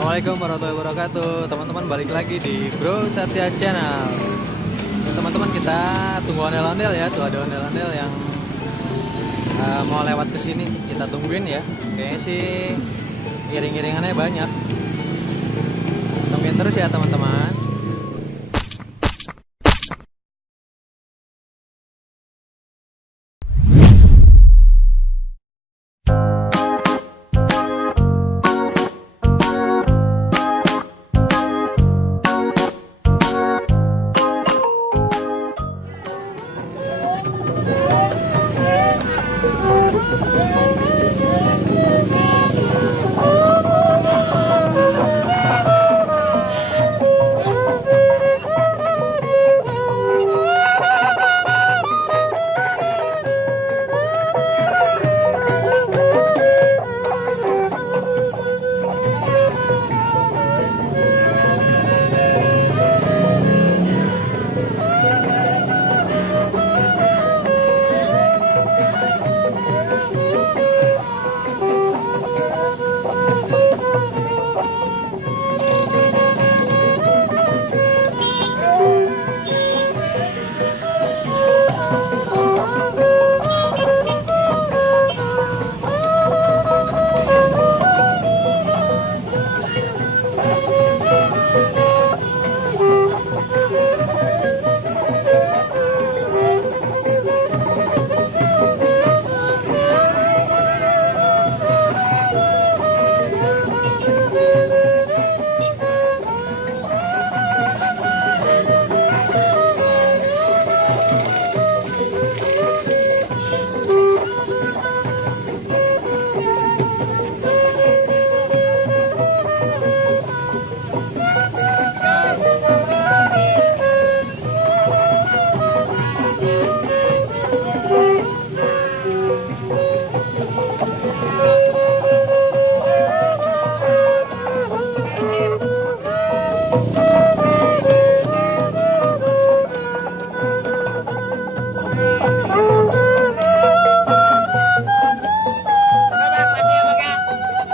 Assalamualaikum warahmatullahi wabarakatuh. Teman-teman, balik lagi di Bro Satya Channel. Teman-teman, kita tunggu ondel-ondel ya. Tuh ada ondel-ondel yang mau lewat ke sini. Kita tungguin ya. Kayaknya sih iring-iringannya banyak. Tungguin terus ya teman-teman.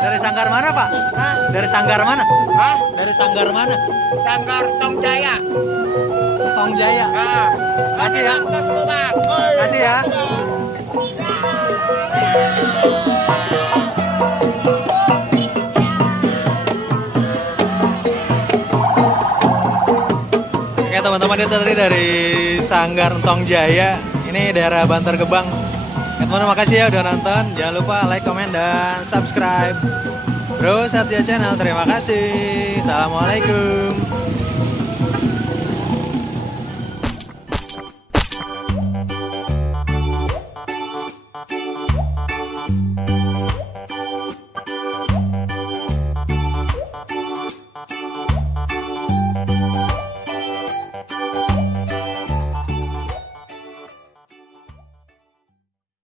Dari Sanggar mana, Pak? Hah? Dari Sanggar mana? Hah? Dari Sanggar mana? Sanggar Tongjaya. Tongjaya. Nah, Kasih ya. Tos lu, Bang. Kasih ya. Oke teman-teman, itu tadi dari Sanggar Tongjaya. Ini daerah Bantar Gebang. Teman-teman, makasih ya udah nonton. Jangan lupa like, comment, dan subscribe Bro Satya Channel. Terima kasih. Assalamualaikum.